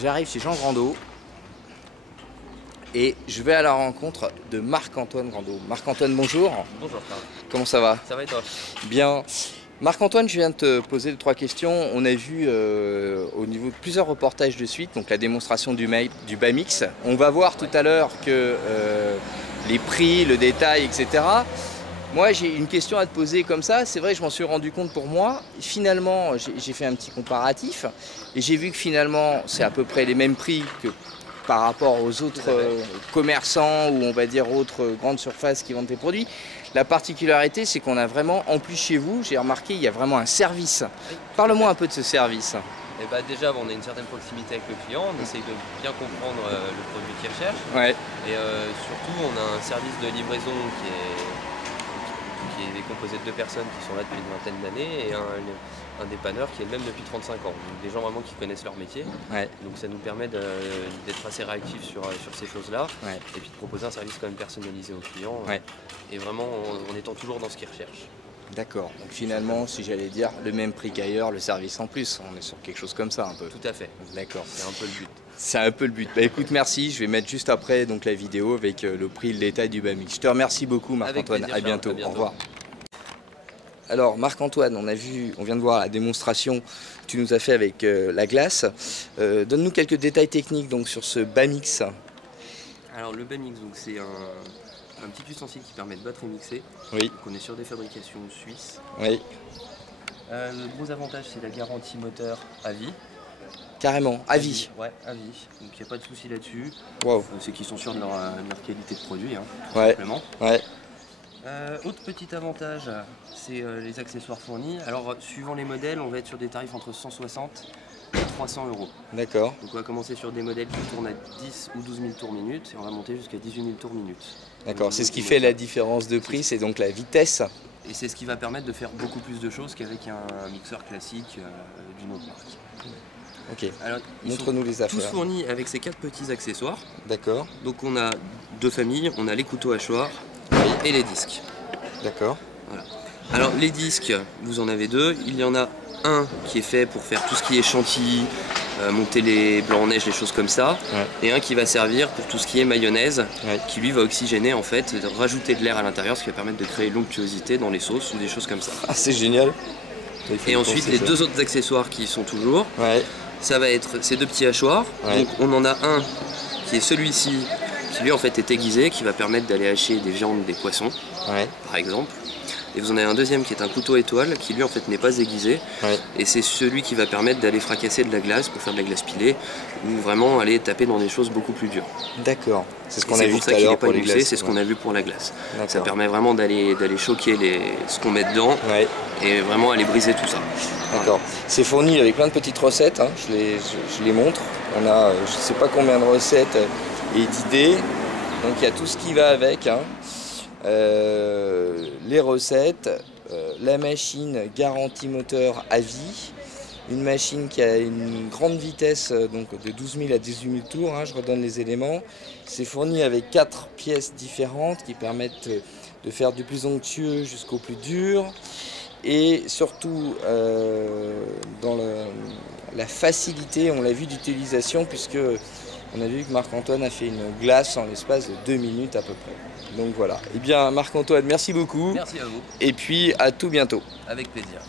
J'arrive chez Jean Grandot et je vais à la rencontre de Marc-Antoine Grandot. Marc-Antoine, bonjour. Bonjour Karl. Comment ça va? Ça va et toi? Bien. Marc-Antoine, je viens de te poser 3 questions. On a vu au niveau de plusieurs reportages de suite, donc la démonstration du BAMX. On va voir tout à l'heure que les prix, le détail, etc. Moi, j'ai une question à te poser comme ça. C'est vrai, je m'en suis rendu compte pour moi. Finalement, j'ai fait un petit comparatif et j'ai vu que finalement, c'est à peu près les mêmes prix que par rapport aux autres commerçants ou on va dire autres grandes surfaces qui vendent tes produits. La particularité, c'est qu'on a vraiment, en plus chez vous, j'ai remarqué, il y a vraiment un service. Parle-moi un peu de ce service. Et bah déjà, on a une certaine proximité avec le client, on essaye de bien comprendre le produit qu'il recherche. Ouais. Et surtout, on a un service de livraison qui est composé de 2 personnes qui sont là depuis une vingtaine d'années et un dépanneur qui est le même depuis 35 ans. Donc des gens vraiment qui connaissent leur métier. Ouais. Donc ça nous permet d'être assez réactifs sur ces choses-là. Ouais. Et puis de proposer un service quand même personnalisé aux clients. Ouais. Et vraiment en étant toujours dans ce qu'ils recherchent. D'accord. Donc finalement, si j'allais dire le même prix qu'ailleurs, le service en plus, on est sur quelque chose comme ça un peu. Tout à fait. D'accord. C'est un peu le but. C'est un peu le but. Bah écoute, merci. Je vais mettre juste après donc la vidéo avec le prix et le détail du BAMX. Je te remercie beaucoup, Marc-Antoine. À bientôt. Au revoir. Alors Marc-Antoine, on vient de voir la démonstration que tu nous as fait avec la glace. Donne-nous quelques détails techniques donc sur ce BAMX. Alors le BAMX, c'est un petit ustensile qui permet de battre et mixer. Oui. Donc on est sur des fabrications suisses. Oui. Le gros avantage, c'est la garantie moteur à vie. Carrément, à vie. Ouais, à vie. Donc il n'y a pas de souci là-dessus. Wow. C'est qu'ils sont sûrs de leur qualité de produit, hein, tout ouais. simplement. Ouais. Autre petit avantage, c'est les accessoires fournis. Alors suivant les modèles, on va être sur des tarifs entre 160 et 300 €. D'accord. Donc on va commencer sur des modèles qui tournent à 10 ou 12 000 tours minute et on va monter jusqu'à 18 000 tours minute. D'accord, c'est ce qui fait la différence de prix, c'est donc la vitesse. Et c'est ce qui va permettre de faire beaucoup plus de choses qu'avec un mixeur classique d'une autre marque. Ok, alors montre-nous les affaires. Tous fournis avec ces 4 petits accessoires. D'accord. Donc on a 2 familles, on a les couteaux hachoirs et les disques. D'accord. Voilà. Alors les disques, vous en avez 2. Il y en a un qui est fait pour faire tout ce qui est chantilly, monter les blancs en neige, les choses comme ça. Ouais. Et un qui va servir pour tout ce qui est mayonnaise, qui lui va oxygéner en fait, rajouter de l'air à l'intérieur, ce qui va permettre de créer l'onctuosité dans les sauces ou des choses comme ça. Ah, c'est génial. Et ensuite les 2 autres accessoires qui y sont toujours, ça va être ces 2 petits hachoirs. Donc on en a un qui est celui-ci, qui lui en fait est aiguisé, qui va permettre d'aller hacher des viandes, des poissons, par exemple. Et vous en avez un deuxième qui est un couteau étoile, qui lui en fait n'est pas aiguisé, et c'est celui qui va permettre d'aller fracasser de la glace pour faire de la glace pilée, ou vraiment aller taper dans des choses beaucoup plus dures. D'accord, c'est ce qu'on a vu tout à l'heure pour les glaces. C'est ce qu'on a vu pour la glace. Ça permet vraiment d'aller choquer ce qu'on met dedans, et vraiment aller briser tout ça. D'accord, c'est fourni avec plein de petites recettes, hein. je les montre. On a je ne sais pas combien de recettes et d'idées, donc il y a tout ce qui va avec, hein. Les recettes, la machine garantie moteur à vie, une machine qui a une grande vitesse donc de 12 000 à 18 000 tours, hein, je redonne les éléments. C'est fourni avec 4 pièces différentes qui permettent de faire du plus onctueux jusqu'au plus dur. Et surtout dans la facilité, on l'a vu, d'utilisation, puisque on a vu que Marc-Antoine a fait une glace en l'espace de 2 minutes à peu près. Donc voilà. Eh bien Marc-Antoine, merci beaucoup. Merci à vous. Et puis à tout bientôt. Avec plaisir.